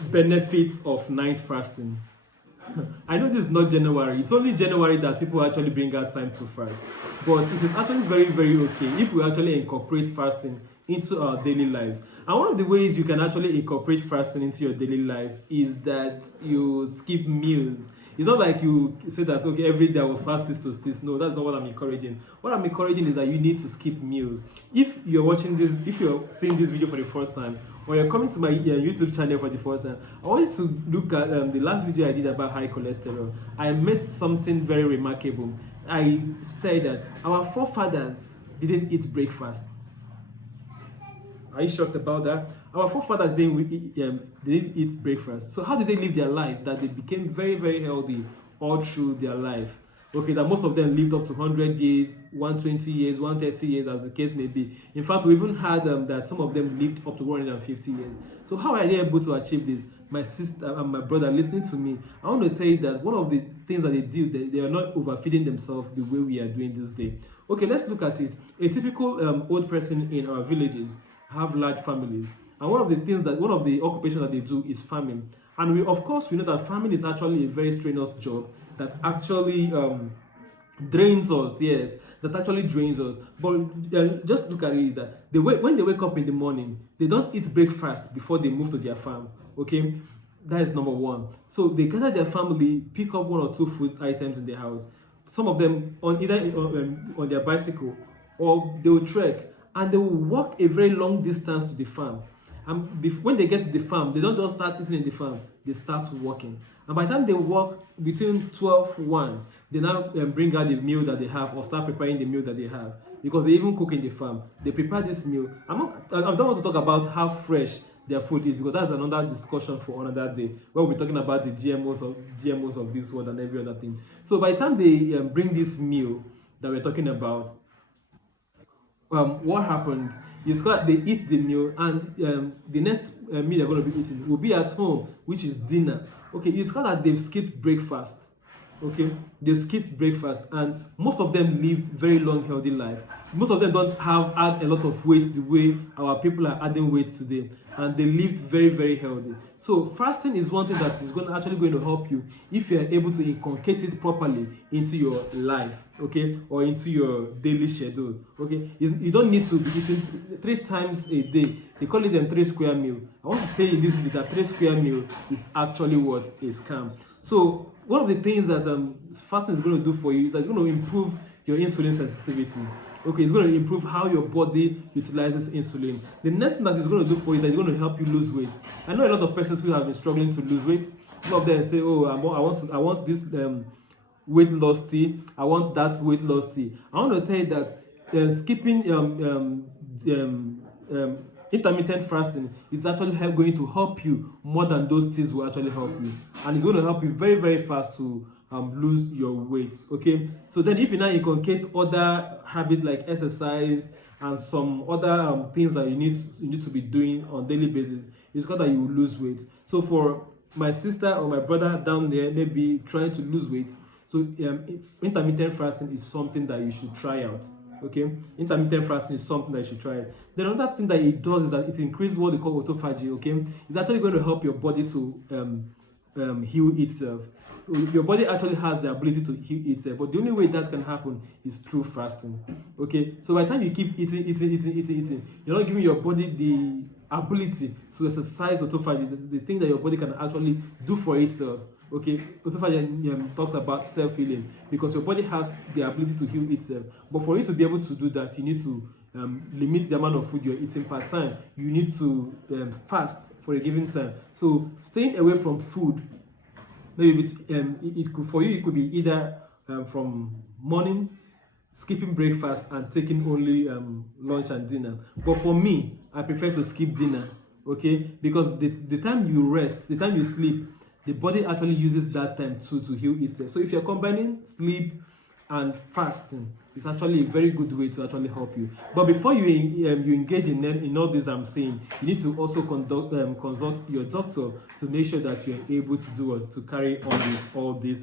Benefits of night fasting. I know this is not January. It's only January that people actually bring out time to fast. But it is actually very, very okay if we actually incorporate fasting into our daily lives. And one of the ways you can actually incorporate fasting into your daily life is that you skip meals. It's not like you say that okay every day I will fast 6 to 6. No, that's not what I'm encouraging. What I'm encouraging is that you need to skip meals. If you're watching this, if you're seeing this video for the first time, or you're coming to my YouTube channel for the first time, I want you to look at the last video I did about high cholesterol. I made something very remarkable. I said that our forefathers didn't eat breakfast. Are you shocked about that? Our forefathers didn't eat breakfast. So how did they live their life that they became very, very healthy all through their life? Okay, that most of them lived up to 100 years, 120 years, 130 years, as the case may be. In fact, we even had that some of them lived up to 150 years. So how are they able to achieve this? My sister and my brother listening to me, I want to tell you that one of the things that they do, they are not overfeeding themselves the way we are doing this day. Okay, let's look at it. A typical old person in our villages have large families, and one of the occupations that they do is farming. And we, of course, we know that farming is actually a very strenuous job that actually drains us. Yes, that actually drains us. But just look at it, is that when they wake up in the morning, they don't eat breakfast before they move to their farm. Okay, that is number one. So they gather their family, pick up one or two food items in the house, some of them on either on their bicycle, or they will trek, and they will walk a very long distance to the farm. And when they get to the farm, they don't just start eating in the farm, they start walking. And by the time they walk between 12 1, they now bring out the meal that they have, or start preparing the meal that they have, because they even cook in the farm. They prepare this meal. I don't want to talk about how fresh their food is, because that's another discussion for another day, where we'll be talking about the GMOs of this world and every other thing. So by the time they bring this meal that we're talking about, what happened is that they eat the meal, and the next meal they're going to be eating will be at home, which is dinner. Okay, it's called that they've skipped breakfast. Okay, they skipped breakfast, and most of them lived very long healthy life. Most of them don't have add a lot of weight the way our people are adding weight today, and they lived very, very healthy. So fasting is one thing that is actually going to help you if you are able to inculcate it properly into your life, okay, or into your daily schedule. Okay, you don't need to be eating 3 times a day. They call it a 3 square meal. I want to say in this video that 3 square meal is actually what a scam. So one of the things that fasting is going to do for you is that it's going to improve your insulin sensitivity. Okay, it's going to improve how your body utilizes insulin. The next thing that it's going to do for you is that it's going to help you lose weight. I know a lot of persons who have been struggling to lose weight. Some of them say, "Oh, I want this weight loss tea. I want that weight loss tea." I want to tell you that skipping intermittent fasting is actually going to help you more than those teas will actually help you, and it's going to help you very, very fast to lose your weight. Okay, so then if you now inculcate other habits like exercise and some other things that you need to be doing on daily basis, it's called that you will lose weight. So for my sister or my brother down there maybe trying to lose weight, so intermittent fasting is something that you should try out. Okay, intermittent fasting is something that you should try. Then another thing that it does is that it increases what they call autophagy. Okay, it's actually going to help your body to heal itself. So your body actually has the ability to heal itself, but the only way that can happen is through fasting. Okay, so by the time you keep eating, you're not giving your body the ability to exercise autophagy, the thing that your body can actually do for itself. Okay, autophagy talks about self-healing, because your body has the ability to heal itself, but for you to be able to do that, you need to limit the amount of food you're eating per time. You need to fast for a given time. So staying away from food, maybe it could, for you, it could be either from morning, skipping breakfast and taking only lunch and dinner. But for me, I prefer to skip dinner. Okay, because the time you rest, the time you sleep, the body actually uses that time to heal itself. So if you're combining sleep and fasting, it's actually a very good way to actually help you. But before you engage in all this I'm saying, you need to also consult your doctor to make sure that you're able to do it, to carry on with all this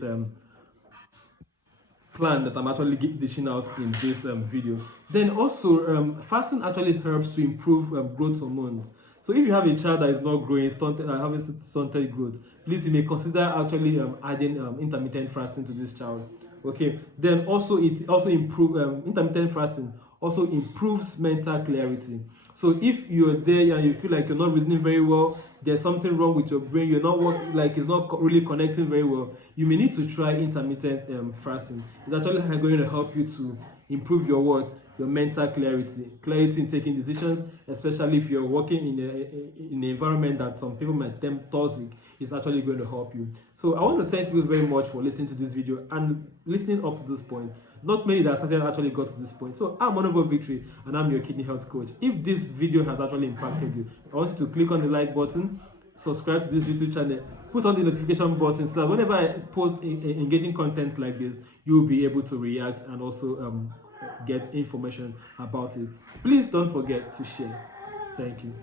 plan that I'm actually dishing out in this video. Then also, fasting actually helps to improve growth hormones. So if you have a child that is not growing, stunted, having stunted growth, please you may consider actually adding intermittent fasting to this child. Okay. Then also it also improve intermittent fasting also improves mental clarity. So if you're there and you feel like you're not reasoning very well, there's something wrong with your brain, you're not like it's not really connecting very well, you may need to try intermittent fasting. It's actually going to help you to improve your what? Your mental clarity in taking decisions, especially if you're working in an environment that some people might term toxic. Is actually going to help you. So I want to thank you very much for listening to this video and listening up to this point. Not many that actually got to this point. So I'm Honorable Victory and I'm your kidney health coach. If this video has actually impacted you, I want you to click on the like button, subscribe to this YouTube channel, put on the notification button so that whenever I post engaging content like this, you will be able to react and also get information about it. Please don't forget to share. Thank you.